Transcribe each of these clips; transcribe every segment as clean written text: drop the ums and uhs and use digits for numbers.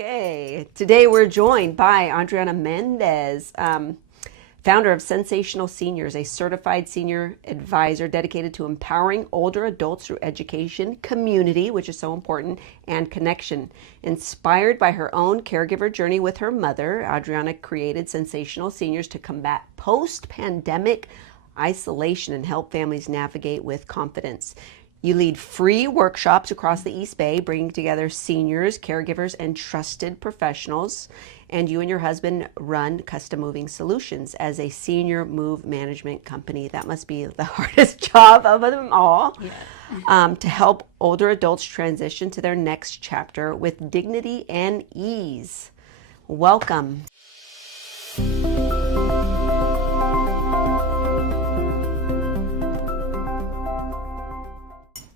Okay, today we're joined by Andriana Mendez, founder of Sensational Seniors, a certified senior advisor dedicated to empowering older adults through education, community, which is so important, and connection. Inspired by her own caregiver journey with her mother, Adriana created Sensational Seniors to combat post-pandemic isolation and help families navigate with confidence. You lead free workshops across the East Bay, bringing together seniors, caregivers, and trusted professionals. And you and your husband run Custom Moving Solutions as a senior move management company. That must be the hardest job of them all. Yeah. To help older adults transition to their next chapter with dignity and ease. Welcome.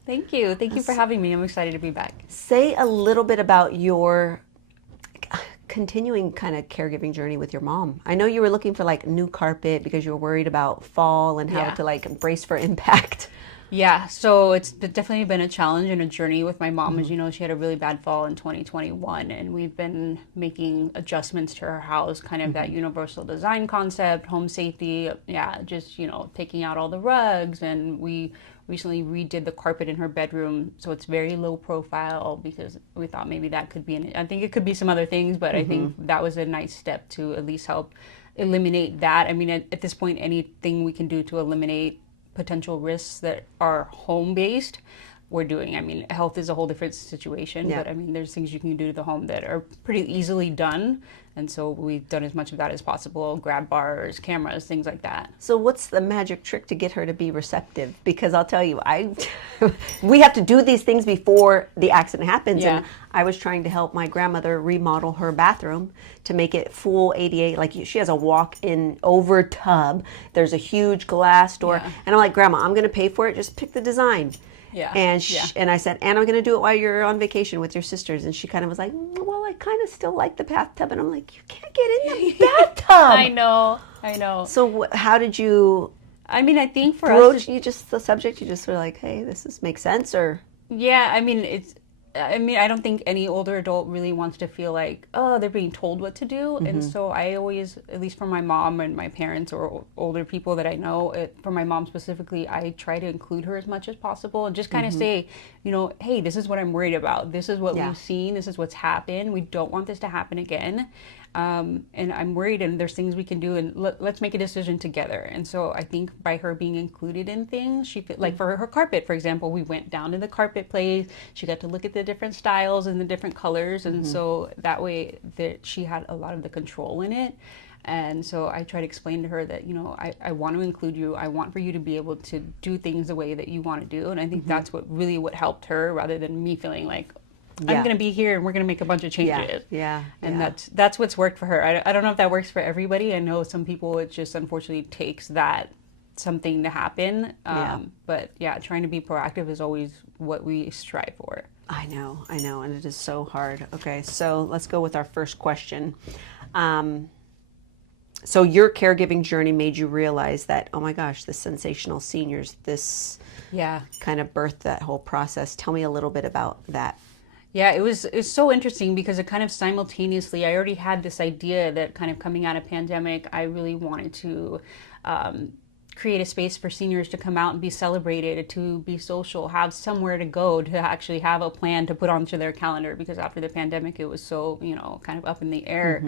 Thank you. Thank you for having me. I'm excited to be back. Say a little bit about your continuing kind of caregiving journey with your mom. I know you were looking for like new carpet because you were worried about fall and how to like brace for impact. Yeah, so it's definitely been a challenge and a journey with my mom. As you know, she had a really bad fall in 2021, and we've been making adjustments to her house, kind of that universal design concept, home safety, just, taking out all the rugs, and we recently redid the carpet in her bedroom, so it's very low profile because we thought maybe that could be, I think it could be some other things, but I think that was a nice step to at least help eliminate that. I mean, at this point, anything we can do to eliminate potential risks that are home-based, we're doing. I mean, health is a whole different situation, but I mean, there's things you can do to the home that are pretty easily done. And so we've done as much of that as possible, grab bars, cameras, things like that. So what's the magic trick to get her to be receptive? Because I'll tell you, we have to do these things before the accident happens. Yeah. And I was trying to help my grandmother remodel her bathroom to make it full ADA. Like she has a walk-in over tub. There's a huge glass door. Yeah. And I'm like, Grandma, I'm going to pay for it. Just pick the design. Yeah. And I said, and I'm going to do it while you're on vacation with your sisters. And she kind of was like, well, I kind of still like the bathtub. And I'm like, you can't get in the bathtub. I know. So how did you? I mean, I think for us, you just the subject. You just were like, hey, this makes sense, or? Yeah, I mean, I don't think any older adult really wants to feel like, oh, they're being told what to do. And so I always, at least for my mom and my parents or older people that I know, for my mom specifically, I try to include her as much as possible and just kind of say, hey, this is what I'm worried about. This is what we've seen. This is what's happened. We don't want this to happen again. And I'm worried, and there's things we can do, and let's make a decision together. And so I think by her being included in things, like for her carpet, for example, we went down to the carpet place. She got to look at the different styles and the different colors, and so that way that she had a lot of the control in it. And so I try to explain to her that, I want to include you. I want for you to be able to do things the way that you want to do. And I think that's what helped her, rather than me feeling like, I'm going to be here and we're going to make a bunch of changes. And that's what's worked for her. I don't know if that works for everybody. I know some people, it just unfortunately takes that something to happen. But trying to be proactive is always what we strive for. I know. And it is so hard. Okay, so let's go with our first question. So your caregiving journey made you realize that, oh my gosh, the Sensational Seniors, this kind of birthed that whole process. Tell me a little bit about that. Yeah, it's so interesting because it kind of simultaneously, I already had this idea that kind of coming out of pandemic, I really wanted to create a space for seniors to come out and be celebrated, to be social, have somewhere to go, to actually have a plan to put onto their calendar, because after the pandemic, it was so, kind of up in the air.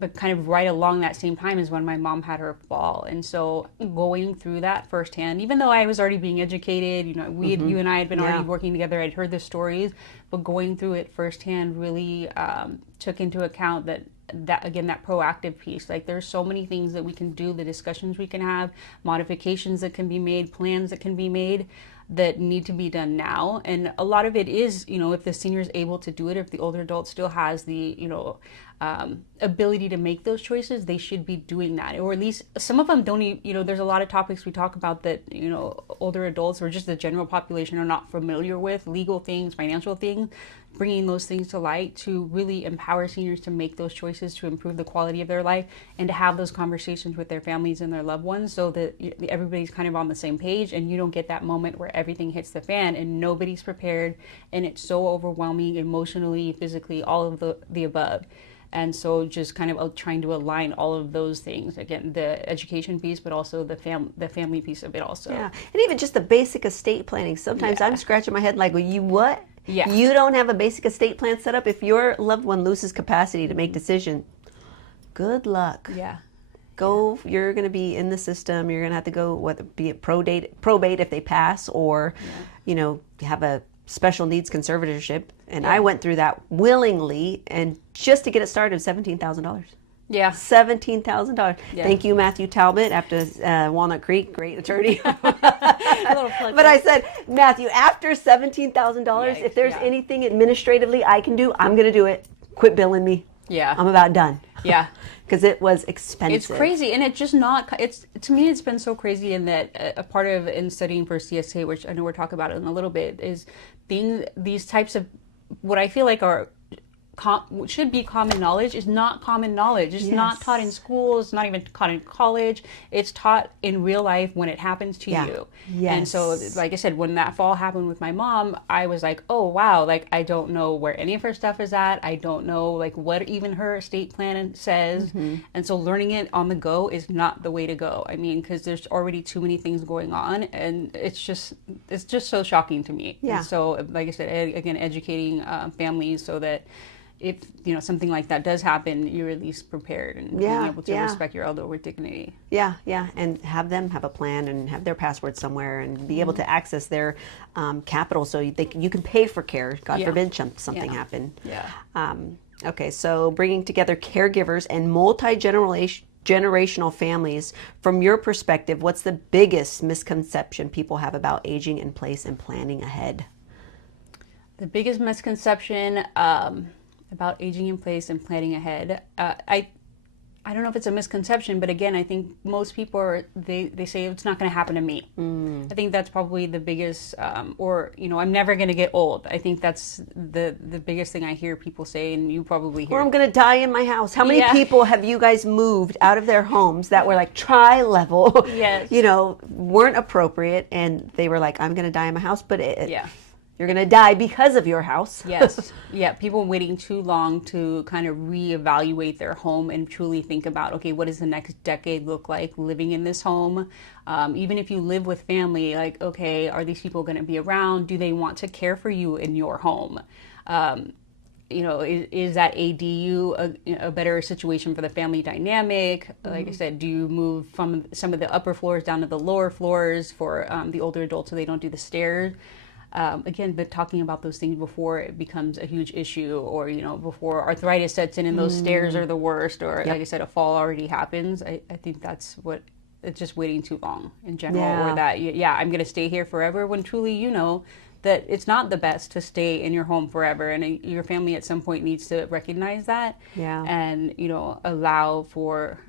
But kind of right along that same time is when my mom had her fall. And so going through that firsthand, even though I was already being educated, you and I had been already working together, I'd heard the stories, but going through it firsthand really took into account that proactive piece. Like, there's so many things that we can do, the discussions we can have, modifications that can be made, plans that can be made that need to be done now. And a lot of it is, if the senior is able to do it, if the older adult still has the, ability to make those choices, they should be doing that. Or at least some of them don't even, there's a lot of topics we talk about that, older adults or just the general population are not familiar with, legal things, financial things. bringing those things to light to really empower seniors to make those choices to improve the quality of their life and to have those conversations with their families and their loved ones so that everybody's kind of on the same page and you don't get that moment where everything hits the fan and nobody's prepared and it's so overwhelming emotionally, physically, all of the above. And so just kind of trying to align all of those things, again, the education piece, but also the family piece of it also. Yeah, and even just the basic estate planning. Sometimes I'm scratching my head like, well, you what? Yeah. You don't have a basic estate plan set up? If your loved one loses capacity to make decisions, good luck. Yeah. You're going to be in the system. You're going to have to go, whether be it probate if they pass, or, have a special needs conservatorship. And I went through that willingly, and just to get it started, $17,000. Yeah. $17,000. Yeah. Thank you, Matthew Talbot, after Walnut Creek, great attorney. But I said, Matthew, after $17,000, if there's anything administratively I can do, I'm going to do it. Quit billing me. Yeah. I'm about done. Yeah. Because it was expensive. It's crazy, and it's just not. To me, it's been so crazy in that a part of in studying for CSA, which I know we'll talk about it in a little bit, is these types of what I feel like are should be common knowledge is not common knowledge. It's not taught in school. It's not even taught in college. It's taught in real life when it happens to you. Yes. And so, like I said, when that fall happened with my mom, I was like, oh, wow, like I don't know where any of her stuff is at. I don't know like what even her estate plan says. Mm-hmm. And so learning it on the go is not the way to go. I mean, because there's already too many things going on, and it's just so shocking to me. Yeah. And so, like I said, again, educating families so that if something like that does happen, you're at least prepared and being able to respect your elder with dignity. Yeah, and have them have a plan and have their password somewhere and be able to access their capital so you can pay for care. God forbid something happen. Yeah. Okay, so bringing together caregivers and multi-generational families. From your perspective, what's the biggest misconception people have about aging in place and planning ahead? The biggest misconception about aging in place and planning ahead. I don't know if it's a misconception, but again, I think most people they say it's not going to happen to me. I think that's probably the biggest, I'm never going to get old. I think that's the biggest thing I hear people say, and you probably hear. Or I'm going to die in my house. How many people have you guys moved out of their homes that were like tri-level, weren't appropriate, and they were like, I'm going to die in my house, but you're going to die because of your house. Yes. Yeah. People waiting too long to kind of reevaluate their home and truly think about, okay, what does the next decade look like living in this home? Even if you live with family, like, okay, are these people going to be around? Do they want to care for you in your home? Is that ADU a better situation for the family dynamic? Like I said, do you move from some of the upper floors down to the lower floors for the older adults so they don't do the stairs? Again, but talking about those things before it becomes a huge issue, or before arthritis sets in and those stairs are the worst, or like I said, a fall already happens. I think that's what it's just waiting too long in general, or that I'm going to stay here forever when truly that it's not the best to stay in your home forever, and your family at some point needs to recognize that and allow for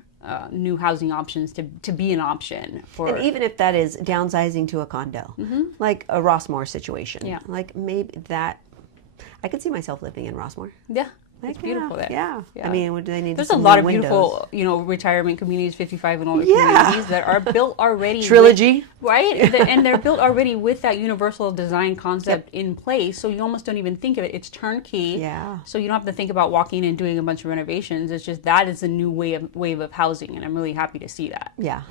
new housing options to be an option for. And even if that is downsizing to a condo, like a Rossmore situation, like maybe that, I could see myself living in Rossmore. Yeah. It's beautiful there. Yeah. I mean, do they need There's a lot of beautiful, retirement communities, 55 and older communities that are built already. Trilogy. Right? And they're built already with that universal design concept in place. So you almost don't even think of it. It's turnkey. Yeah. So you don't have to think about walking in and doing a bunch of renovations. It's just that is a new wave of housing. And I'm really happy to see that. Yeah.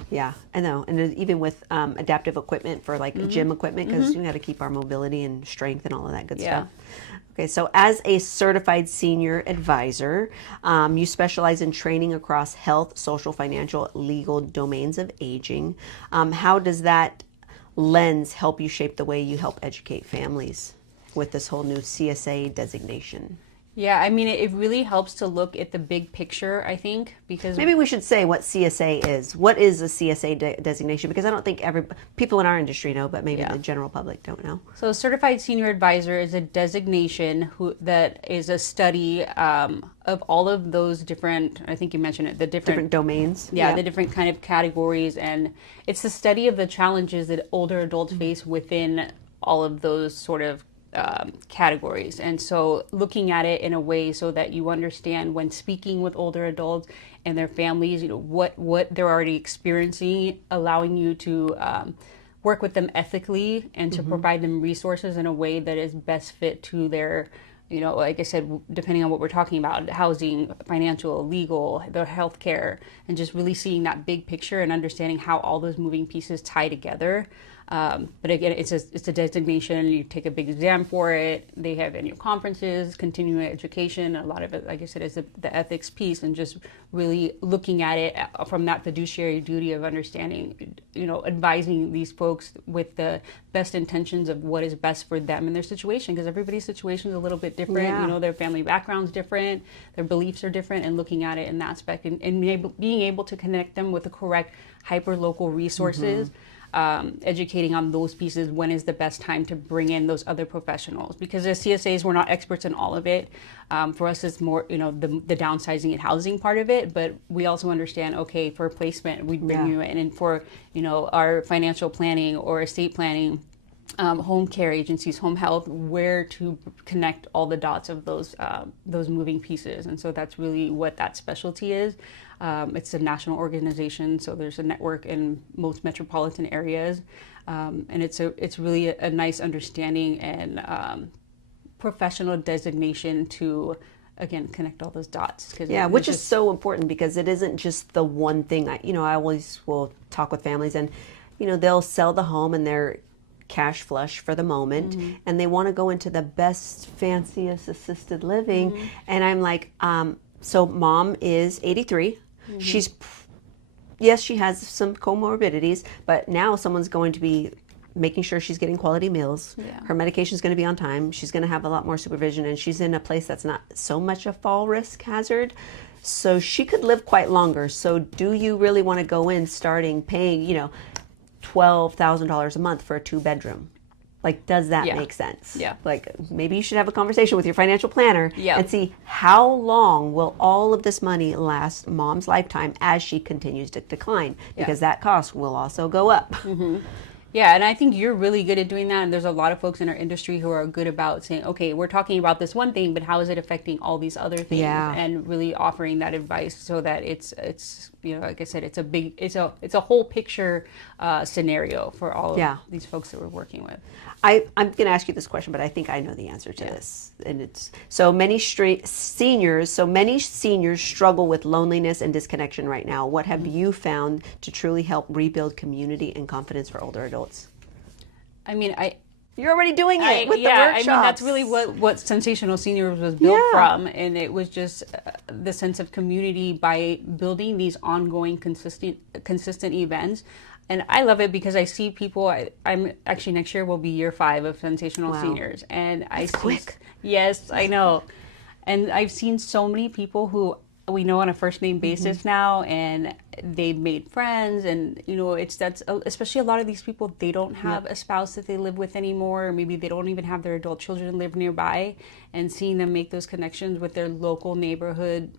I know. And even with adaptive equipment for like gym equipment, because you got to keep our mobility and strength and all of that good stuff. Okay, so as a certified senior advisor, you specialize in training across health, social, financial, legal domains of aging. How does that lens help you shape the way you help educate families with this whole new CSA designation? Yeah, I mean, it really helps to look at the big picture, I think, because... Maybe we should say what CSA is. What is a CSA designation? Because I don't think people in our industry know, but maybe the general public don't know. So Certified Senior Advisor is a designation that is a study of all of those different, I think you mentioned it, the different domains. Yeah, the different kind of categories. And it's the study of the challenges that older adults face within all of those sort of categories. And so looking at it in a way so that you understand when speaking with older adults and their families, what they're already experiencing, allowing you to work with them ethically and to provide them resources in a way that is best fit to their, like I said, depending on what we're talking about, housing, financial, legal, their healthcare, and just really seeing that big picture and understanding how all those moving pieces tie together. But again, it's a designation. You take a big exam for it. They have annual conferences, continuing education. A lot of it, like I said, is the ethics piece, and just really looking at it from that fiduciary duty of understanding, advising these folks with the best intentions of what is best for them and their situation, because everybody's situation is a little bit different. Yeah. Their family background's different, their beliefs are different, and looking at it in that aspect and being able to connect them with the correct hyper-local resources. Educating on those pieces, when is the best time to bring in those other professionals, because as CSAs we're not experts in all of it. For us it's more the downsizing and housing part of it, but we also understand, okay, for placement we bring you in, and for our financial planning or estate planning, home care agencies, home health, where to connect all the dots of those moving pieces. And so that's really what that specialty is. It's a national organization, so there's a network in most metropolitan areas, and it's really a nice understanding and professional designation to, again, connect all those dots. Which is so important, because it isn't just the one thing. I always will talk with families, and they'll sell the home and they're cash flush for the moment, and they want to go into the best, fanciest assisted living, and I'm like, so mom is 83. She's, yes, she has some comorbidities, but now someone's going to be making sure she's getting quality meals. Her medication is going to be on time. She's going to have a lot more supervision, and she's in a place that's not so much a fall risk hazard. So she could live quite longer. So do you really want to go in starting paying, $12,000 a month for a 2-bedroom? Like, does that make sense? Like, maybe you should have a conversation with your financial planner and see how long will all of this money last mom's lifetime as she continues to decline, because that cost will also go up. Yeah, and I think you're really good at doing that. And there's a lot of folks in our industry who are good about saying, okay, we're talking about this one thing, but how is it affecting all these other things? And really offering that advice so that it's like I said, it's a whole picture scenario for all of these folks that we're working with. I'm going to ask you this question, but I think I know the answer to this. And it's so many seniors struggle with loneliness and disconnection right now. What have you found to truly help rebuild community and confidence for older adults? I mean, you're already doing it with the workshops. I mean, that's really what Sensational Seniors was built from. And it was just the sense of community by building these ongoing, consistent events. And I love it because I see people, I'm actually, next year will be year 5 of Sensational Seniors. And That's quick. Yes, I know. And I've seen so many people who we know on a first name basis now, and they've made friends, and that's especially a lot of these people, they don't have a spouse that they live with anymore, or maybe they don't even have their adult children live nearby, and seeing them make those connections with their local neighborhood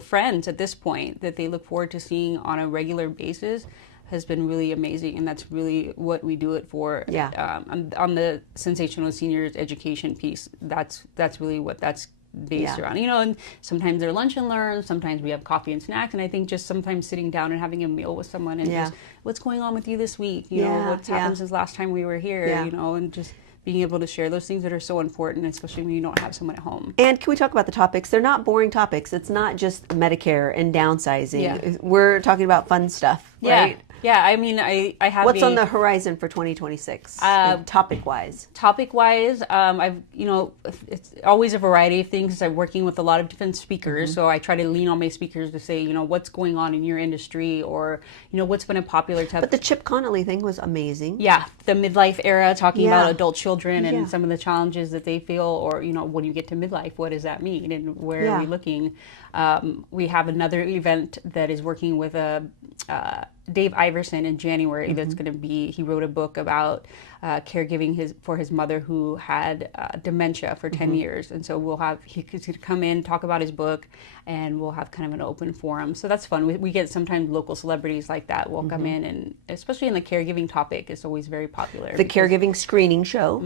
friends at this point that they look forward to seeing on a regular basis has been really amazing. And that's really what we do it for. On the Sensational Seniors education piece, that's really what that's based around. And sometimes they're lunch and learn, sometimes we have coffee and snacks, and I think just sometimes sitting down and having a meal with someone and just, what's going on with you this week, what's happened since last time we were here, and just being able to share those things that are so important, especially when you don't have someone at home. And can we talk about the topics? They're not boring topics. It's not just Medicare and downsizing. We're talking about fun stuff, right? Yeah, I mean, I have. What's on the horizon for 2026, topic-wise? Topic-wise, I've it's always a variety of things. I'm working with a lot of different speakers, so I try to lean on my speakers to say, what's going on in your industry, or what's been a popular topic. But the Chip Connolly thing was amazing. Yeah, the midlife era, talking about adult children and some of the challenges that they feel, or when you get to midlife, what does that mean, and where are we looking? We have another event that is working with a Dave Iverson in January. That's going to be. He wrote a book about caregiving for his mother who had dementia for 10 years, and so he could come in, talk about his book, and we'll have kind of an open forum. So that's fun. We get sometimes local celebrities like that will come in, and especially in the caregiving topic, it's always very popular. The caregiving screening show.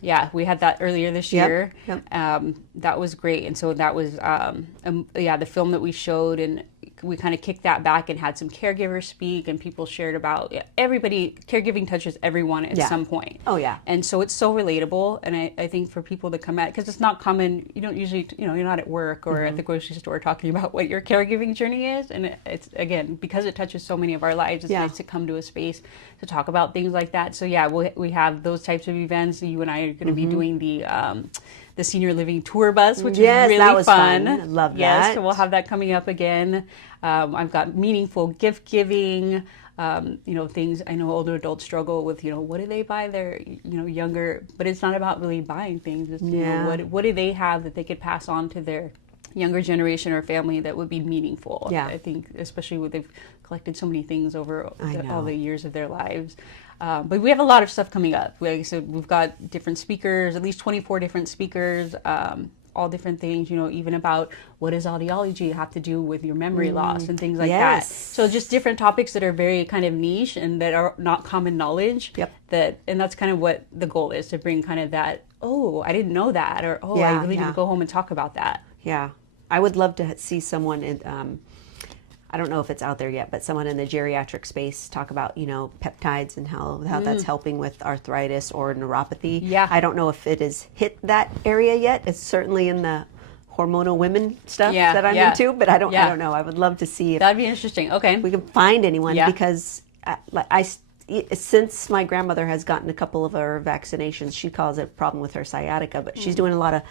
Yeah, we had that earlier this year. Yep. That was great, and so that was the film that we showed, and we kind of kicked that back and had some caregivers speak, and people shared about caregiving touches everyone at some point. Oh yeah. And so it's so relatable, and I think for people to come at, because it's not common, you don't usually, you're not at work or at the grocery store talking about what your caregiving journey is, and it's, again, because it touches so many of our lives, it's nice to come to a space to talk about things like that. So yeah, we have those types of events. You and I are going to be doing the senior living tour bus, which is really that was fun. Love that. Yes, so we'll have that coming up again. I've got meaningful gift giving, things I know older adults struggle with, what do they buy their, younger, but it's not about really buying things. It's, what do they have that they could pass on to their younger generation or family that would be meaningful? Yeah. I think, especially when they've collected so many things over all the years of their lives. But we have a lot of stuff coming up. Like I said, we've got different speakers, at least 24 different speakers, all different things, even about what does audiology have to do with your memory loss and things like that. So just different topics that are very kind of niche and that are not common knowledge. Yep. And that's kind of what the goal is, to bring kind of that, I didn't know that, or I really need to go home and talk about that. Yeah. I would love to see someone in, I don't know if it's out there yet, but someone in the geriatric space talk about, peptides and how that's helping with arthritis or neuropathy. Yeah. I don't know if it has hit that area yet. It's certainly in the hormonal women stuff that I'm into, but I don't know. I would love to see if that'd be interesting. Okay. we can find anyone because since my grandmother has gotten a couple of her vaccinations, she calls it a problem with her sciatica, but she's doing a lot of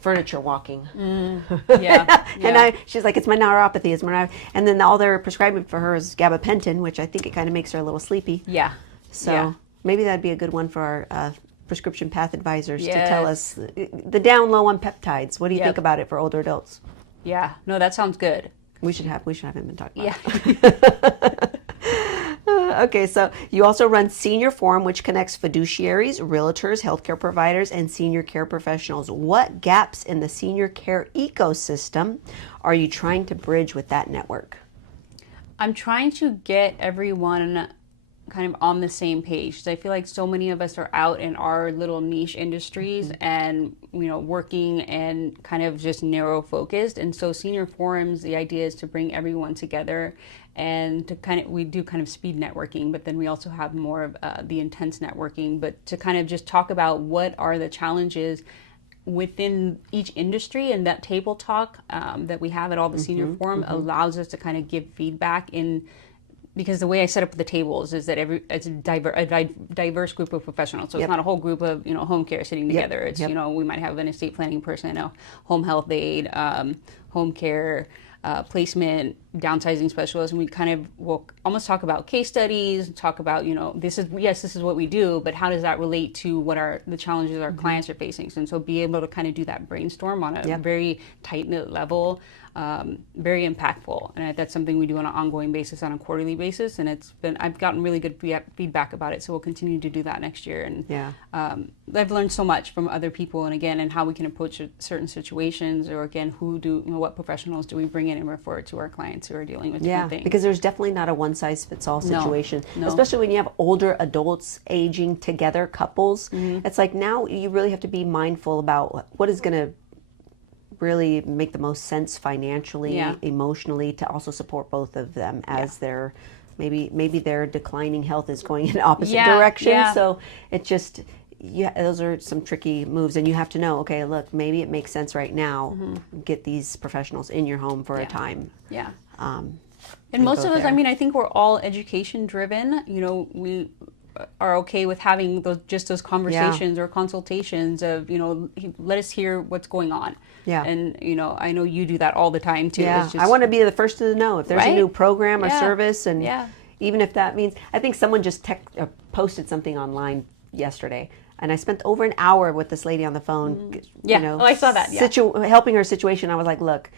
furniture walking. And she's like, it's my neuropathy, and then all they're prescribing for her is gabapentin, which I think it kind of makes her a little sleepy. So maybe that'd be a good one for our prescription path advisors to tell us the down low on peptides. What do you think about it for older adults? Yeah, no, that sounds good. We should have him talk about it. Okay, so you also run Senior Forum, which connects fiduciaries, realtors, healthcare providers, and senior care professionals. What gaps in the senior care ecosystem are you trying to bridge with that network? I'm trying to get everyone kind of on the same page. So I feel like so many of us are out in our little niche industries and, working and kind of just narrow focused. And so Senior Forums, the idea is to bring everyone together and to we do kind of speed networking, but then we also have more of the intense networking, but to kind of just talk about what are the challenges within each industry, and that table talk that we have at all the Senior Forum allows us to kind of give feedback because the way I set up the tables is that it's a diverse group of professionals. So it's not a whole group of home care sitting together. It's we might have an estate planning person, a home health aide, home care placement, downsizing specialist, and we kind of will almost talk about case studies, talk about this is what we do, but how does that relate to what the challenges our clients are facing? And so be able to kind of do that brainstorm on a very tight knit level. Very impactful, and that's something we do on an ongoing basis, on a quarterly basis, and I've gotten really good feedback about it, so we'll continue to do that next year. And I've learned so much from other people, and how we can approach certain situations, or what professionals do we bring in and refer to our clients who are dealing with different things. Because there's definitely not a one size fits all situation, especially when you have older adults aging together, couples. It's like now you really have to be mindful about what is going to really make the most sense financially, emotionally, to also support both of them as their maybe their declining health is going in opposite direction. So it just those are some tricky moves, and you have to know, okay, look, maybe it makes sense right now, get these professionals in your home for a time. And most of us, I think we're all education driven. We are okay with having those conversations or consultations of, let us hear what's going on. And, I know you do that all the time too. It's just, I want to be the first to know if there's a new program or service. And even if that means, I think someone just posted something online yesterday, and I spent over an hour with this lady on the phone, I saw that. Helping her situation. I was like, look,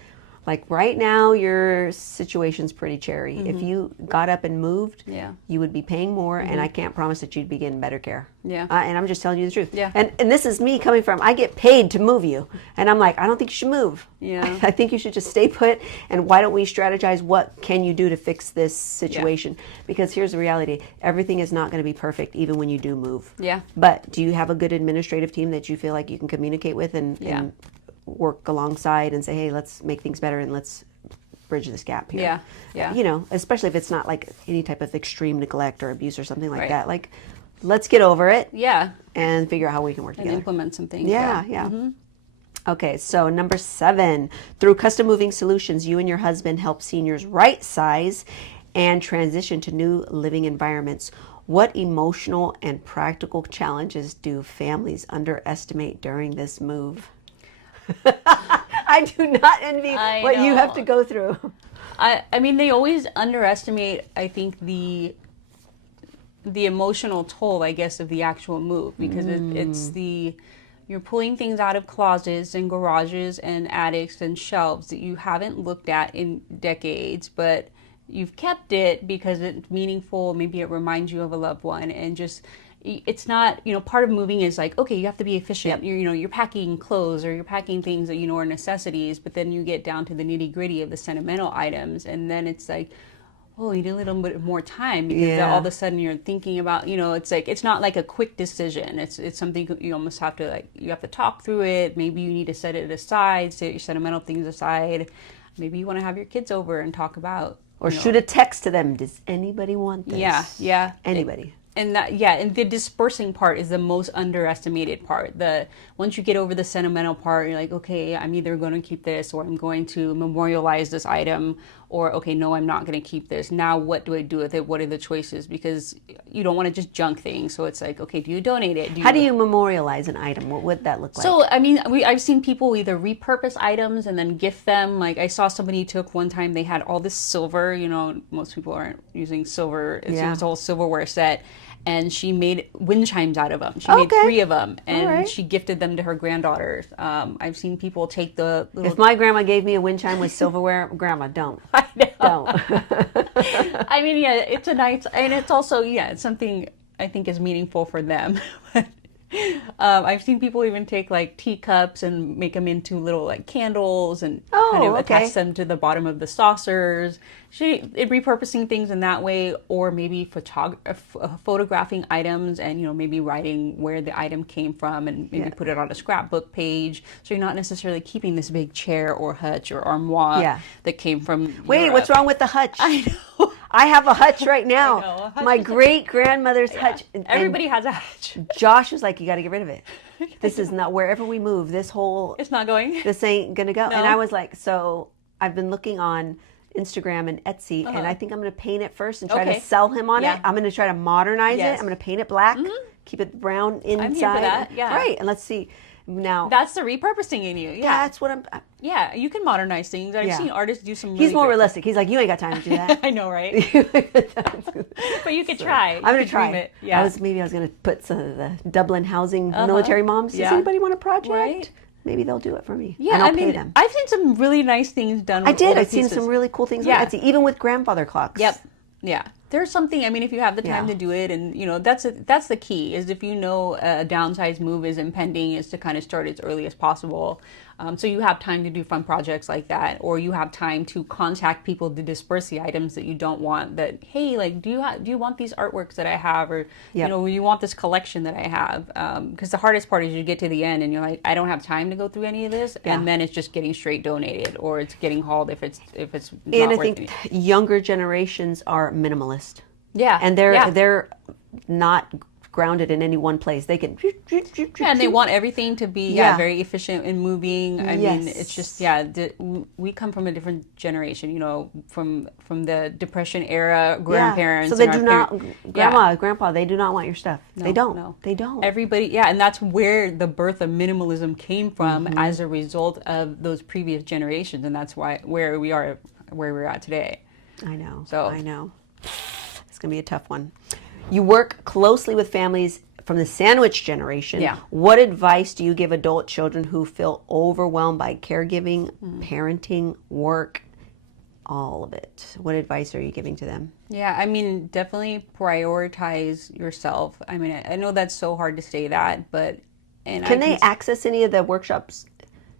Like right now, your situation's pretty cherry. Mm-hmm. If you got up and moved, Yeah. you would be paying more, Mm-hmm. and I can't promise that you'd be getting better care. Yeah. And I'm just telling you the truth. Yeah. And this is me coming from, I get paid to move you. And I'm like, I don't think you should move. Yeah. I think you should just stay put, and why don't we strategize what can you do to fix this situation? Because here's the reality. Everything is not going to be perfect, even when you do move. Yeah. But do you have a good administrative team that you feel like you can communicate with and work alongside and say, hey, let's make things better and let's bridge this gap here. Yeah, yeah. You know, especially if it's not like any type of extreme neglect or abuse or something like that. Like, let's get over it. Yeah. And figure out how we can work And together. implement some things. Yeah. Mm-hmm. Okay, so number 7, through custom moving solutions, you and your husband help seniors right size and transition to new living environments. What emotional and practical challenges do families underestimate during this move? I do not envy what you have to go through. I mean, they always underestimate, I think, the emotional toll, I guess, of the actual move, because it's you're pulling things out of closets and garages and attics and shelves that you haven't looked at in decades, but you've kept it because it's meaningful. Maybe it reminds you of a loved one, and just, it's not, part of moving is like, okay, you have to be efficient. Yep. You're packing clothes or you're packing things that are necessities, but then you get down to the nitty gritty of the sentimental items, and then it's like, oh, you need a little bit more time, because all of a sudden you're thinking about, it's like, it's not like a quick decision. It's something you almost have to, like, you have to talk through it. Maybe you need to set it aside, set your sentimental things aside. Maybe you want to have your kids over and talk about, or shoot a text to them. Does anybody want this? Yeah. Anybody. And the dispersing part is the most underestimated part. Once you get over the sentimental part, you're like, okay, I'm either going to keep this, or I'm going to memorialize this item, or okay, no, I'm not going to keep this. Now, what do I do with it? What are the choices? Because you don't want to just junk things. So it's like, okay, do you donate it? How do you memorialize an item? What would that look like? So, I mean, I've seen people either repurpose items and then gift them. Like, I saw somebody took one time, they had all this silver, most people aren't using silver. It's a whole silverware set. And she made wind chimes out of them. She made 3 of them, and she gifted them to her granddaughters. I've seen people take the little... If my grandma gave me a wind chime with silverware, Grandma, don't. I know. Don't. I mean, it's a nice... And it's also, it's something I think is meaningful for them. I've seen people even take like teacups and make them into little like candles and kind of attach them to the bottom of the saucers. Repurposing things in that way, or maybe photographing items and maybe writing where the item came from and maybe put it on a scrapbook page. So you're not necessarily keeping this big chair or hutch or armoire that came from Europe. What's wrong with the hutch? I know. I have a hutch right now. I know, hutch. My great grandmother's hutch. Everybody has a hutch. Josh was like, you got to get rid of it. This is not, wherever we move, it's not going. This ain't going to go. No. And I was like, so I've been looking on Instagram and Etsy, and I think I'm going to paint it first and try to sell him on it. I'm going to try to modernize it. I'm going to paint it black, keep it brown inside. I'm here for that. Yeah. Right. And let's see. Now that's the repurposing in you. Yeah. That's what I'm. Yeah, you can modernize things. I've seen artists do some. He's more realistic. He's like, you ain't got time to do that. I know, right? But you could try. I'm gonna try it. Yeah. Maybe I was gonna put some of the Dublin housing military moms. Does anybody want a project? Right. Maybe they'll do it for me. Yeah, and I'll pay them. I've seen some really nice things done. I did. I've seen some really cool things on Etsy, even with grandfather clocks. Yep. Yeah. There's something, I mean, if you have the time to do it, and, that's the key, is if a downsize move is impending, is to kind of start as early as possible. So you have time to do fun projects like that, or you have time to contact people to disperse the items that you don't want, that, hey, like, do you want these artworks that I have, or, you want this collection that I have? Because the hardest part is you get to the end and you're like, I don't have time to go through any of this. And then it's just getting straight donated, or it's getting hauled if it's not and I worth think younger generations are minimalist. Yeah. And they're not grounded in any one place. They can and they want everything to be very efficient in moving. I mean, it's just we come from a different generation, from the Depression era grandparents. So they do not grandpa, they do not want your stuff. No, they don't. No. They don't. Everybody, and that's where the birth of minimalism came from as a result of those previous generations, and that's where we're at today. I know. I know. It's going to be a tough one. You work closely with families from the sandwich generation. Yeah. What advice do you give adult children who feel overwhelmed by caregiving, parenting, work, all of it? What advice are you giving to them? Yeah, I mean, definitely prioritize yourself. I mean, I know that's so hard to say that, but Can they access any of the workshops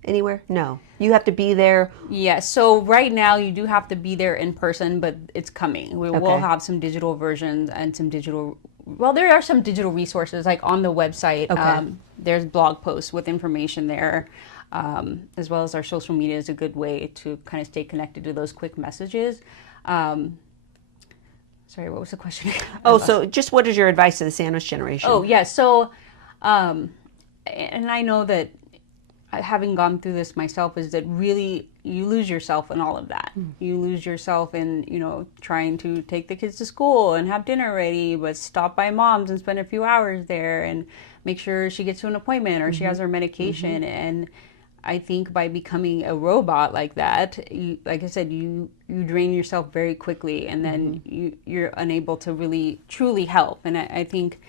anywhere? No. You have to be there. Yeah, so right now you do have to be there in person, but it's coming. We will have some digital versions and some digital, well, there are some digital resources like on the website. There's blog posts with information there, as well as our social media is a good way to kind of stay connected to those quick messages. Sorry, what was the question? So just what is your advice to the sandwich generation? Oh, yeah. So, and I know that having gone through this myself is that really you lose yourself in all of that. You lose yourself in, trying to take the kids to school and have dinner ready, but stop by mom's and spend a few hours there and make sure she gets to an appointment or she has her medication. And I think by becoming a robot like that, like I said, you drain yourself very quickly, and then you're unable to really truly help. And I think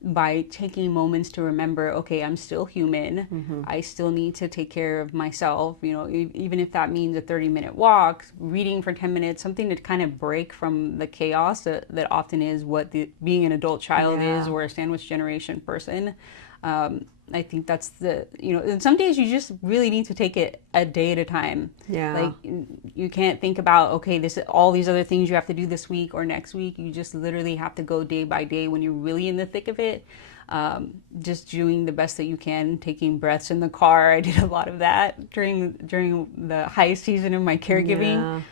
by taking moments to remember, okay, I'm still human. I still need to take care of myself. Even if that means a 30-minute walk, reading for 10 minutes, something to kind of break from the chaos that often is what being an adult child is, or a sandwich generation person. I think that's and some days you just really need to take it a day at a time. Yeah. Like you can't think about, okay, all these other things you have to do this week or next week. You just literally have to go day by day when you're really in the thick of it. Just doing the best that you can, taking breaths in the car. I did a lot of that during the high season of my caregiving.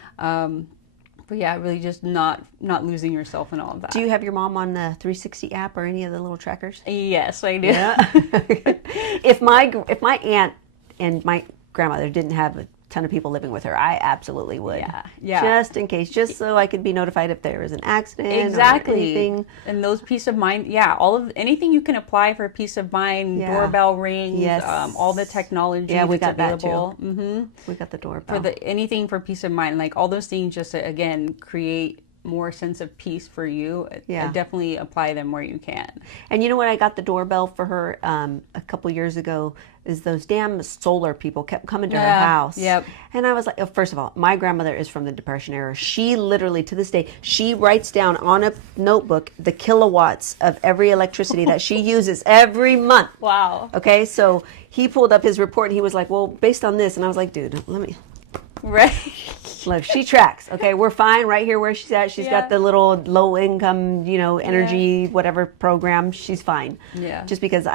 But yeah, really just not losing yourself in all of that. Do you have your mom on the 360 app or any of the little trackers? Yes, I do. Yeah. If my aunt and my grandmother didn't have a ton of people living with her, I absolutely would. Yeah. Just in case, just so I could be notified if there was an accident. Exactly. Or anything. And those peace of mind, anything you can apply for peace of mind, doorbell rings, all the technology. Yeah, we got available. that too. We got the doorbell. Anything for peace of mind, like all those things, just to, again, create more sense of peace for you. Definitely apply them where you can. And you know what? I got the doorbell for her a couple years ago. Is those damn solar people kept coming to her house. Yep. And I was like, first of all, my grandmother is from the Depression era. She literally, to this day, she writes down on a notebook the kilowatts of every electricity that she uses every month. Wow. Okay, so he pulled up his report and he was like, well, based on this. And I was like, dude, let me... Right. Look, she tracks. Okay, we're fine right here where she's at. She's got the little low income, energy, whatever program. She's fine. Yeah. Just because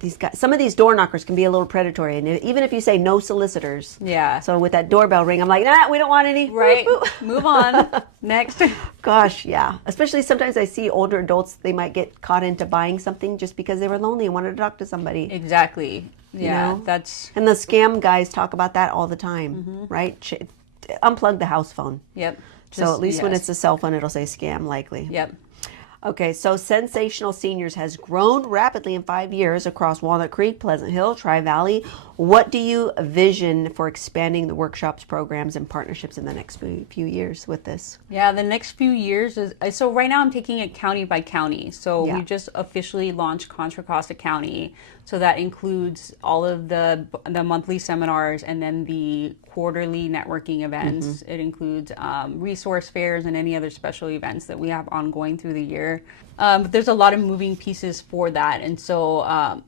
these guys, some of these door knockers can be a little predatory, and even if you say no solicitors. Yeah. So with that doorbell ring, I'm like, nah, we don't want any. Right. Move on. Next. Gosh, yeah. Especially sometimes I see older adults, they might get caught into buying something just because they were lonely and wanted to talk to somebody. Exactly. Yeah, that's... And the scam guys talk about that all the time, right? Unplug the house phone. Yep. So at least when it's a cell phone, it'll say scam likely. Yep. Okay, so Sensational Seniors has grown rapidly in 5 years across Walnut Creek, Pleasant Hill, Tri-Valley. What do you envision for expanding the workshops, programs, and partnerships in the next few years with this? Yeah, the next few years is... So right now I'm taking it county by county. So we just officially launched Contra Costa County. So that includes all of the monthly seminars and then the quarterly networking events. It includes resource fairs and any other special events that we have ongoing through the year. But there's a lot of moving pieces for that. And so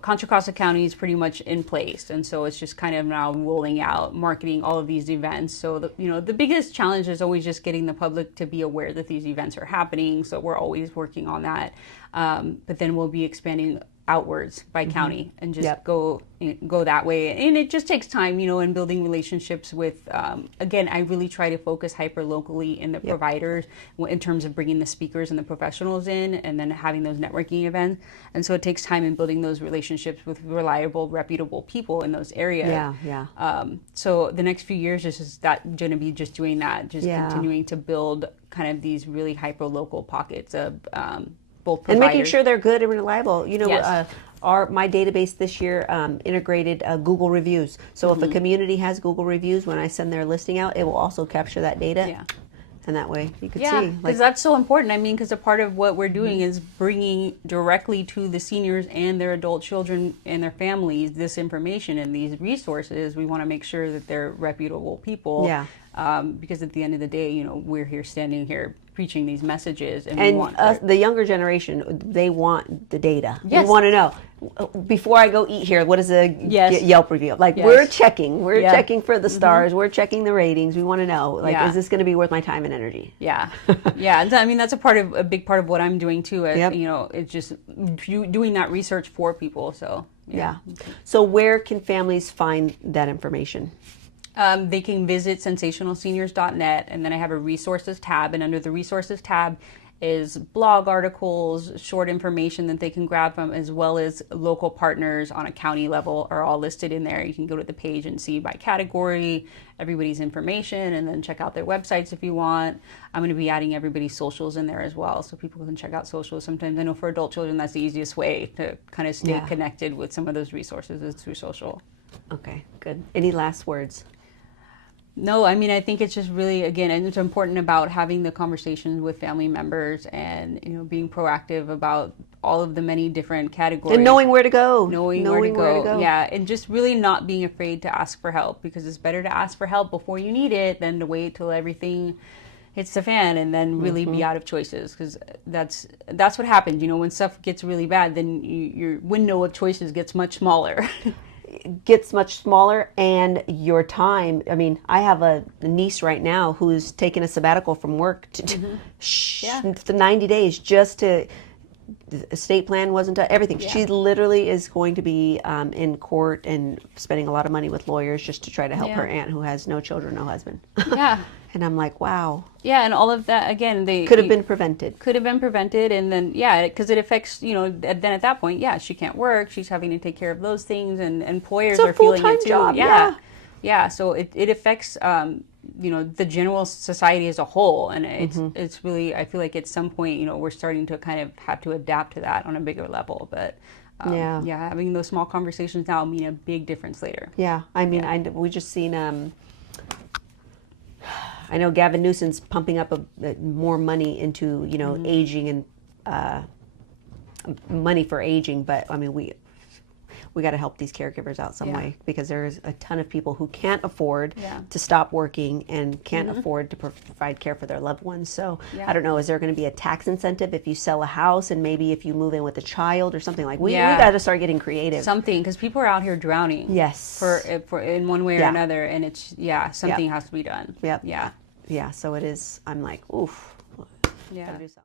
Contra Costa County is pretty much in place. And so it's just kind of now rolling out, marketing all of these events. So, the biggest challenge is always just getting the public to be aware that these events are happening. So we're always working on that. But then we'll be expanding outwards by county and just go that way. And it just takes time, in building relationships with, again, I really try to focus hyper locally in the providers in terms of bringing the speakers and the professionals in and then having those networking events. And so it takes time in building those relationships with reliable, reputable people in those areas. So the next few years is just that going to be just doing that, just continuing to build kind of these really hyper local pockets of both providers. And making sure they're good and reliable. My database this year integrated Google reviews. So if a community has Google reviews, when I send their listing out, it will also capture that data. And that way you could Yeah, see. because that's so important. I mean, because a part of what we're doing is bringing directly to the seniors and their adult children and their families this information and these resources. We want to make sure that they're reputable people. Yeah. Because at the end of the day, you know, we're here standing here preaching these messages, and we And want the younger generation, they want the data. Yes. We want to know, before I go eat here, what is a Yes. Yelp review? Like, Yes. we're checking. We're Yeah. checking for the stars. We're checking the ratings. We want to know, like, Yeah. is this going to be worth my time and energy? Yeah, yeah. I mean, that's a big part of what I'm doing too. Yep. You know, it's just doing that research for people. So Yeah. So where can families find that information? They can visit sensationalseniors.net, and then I have a resources tab, and under the resources tab is blog articles, short information that they can grab from, as well as local partners on a county level are all listed in there. You can go to the page and see by category everybody's information, and then check out their websites if you want. I'm going to be adding everybody's socials in there as well, so people can check out socials. Sometimes I know for adult children that's the easiest way to kind of stay connected with some of those resources is through social. Okay, good. Any last words? No, I mean, I think it's just really, again, and it's important about having the conversations with family members and, you know, being proactive about all of the many different categories. And knowing where to go. Knowing where to go. Yeah, and just really not being afraid to ask for help, because it's better to ask for help before you need it than to wait till everything hits the fan and then really be out of choices, because that's what happens. You know, when stuff gets really bad, then your window of choices gets much smaller. Gets much smaller, and your time. I mean, I have a niece right now who's taken a sabbatical from work to 90 days just to. The estate plan wasn't done, everything. Yeah. She literally is going to be in court and spending a lot of money with lawyers just to try to help her aunt who has no children, no husband. Yeah. And I'm like, wow. Yeah, and all of that, again, they could have been prevented. Could have been prevented, and then, yeah, because it affects, you know, then at that point, yeah, she can't work, she's having to take care of those things, and employers are feeling it too. Job, yeah, so it affects, you know, the general society as a whole, and it's really, I feel like at some point, you know, we're starting to kind of have to adapt to that on a bigger level, but having those small conversations now mean a big difference later. Yeah, I mean, we just seen, I know Gavin Newsom's pumping up more money into, you know, aging and money for aging, but I mean, we got to help these caregivers out some way, because there's a ton of people who can't afford to stop working and can't afford to provide care for their loved ones. So I don't know, is there going to be a tax incentive if you sell a house, and maybe if you move in with a child or something? Like we got to start getting creative. Something, because people are out here drowning. Yes. For in one way or another, and it's something has to be done. Yep. Yeah. So it is. I'm like, oof. Yeah. Gotta do something.